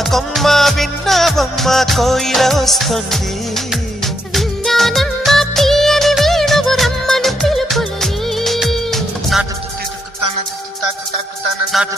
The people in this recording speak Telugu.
కొమ్మ విన్నావమ్మ కోయిల వస్తుంది. విన్నానమ్మా తీయని వేణువు రమ్మను పిలుపులని. నాటు తాకు తాకు తాకు నాటు